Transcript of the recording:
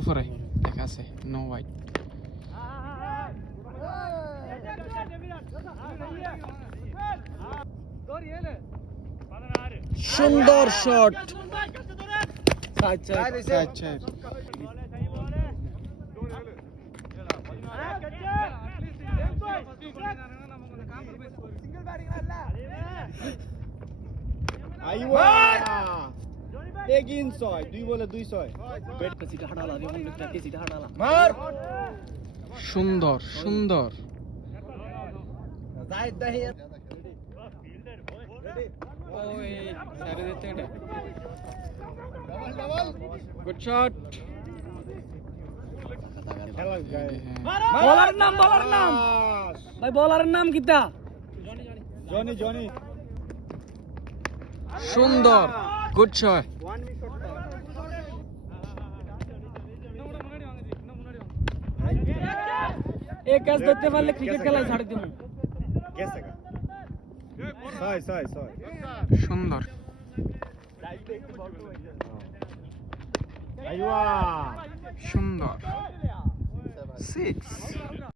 উপরে দেখা আছে নো হোয়াইট। সুন্দর শট। সুন্দর সুন্দর। Good shot. বলার নাম ভাই, বলারের নাম কিতা? জনি সুন্দর গুড শট। এই ক্যাচ ধরতে পারলে ক্রিকেট খেলায় ছাড়ি দিব। সুন্দর সুন্দর 6।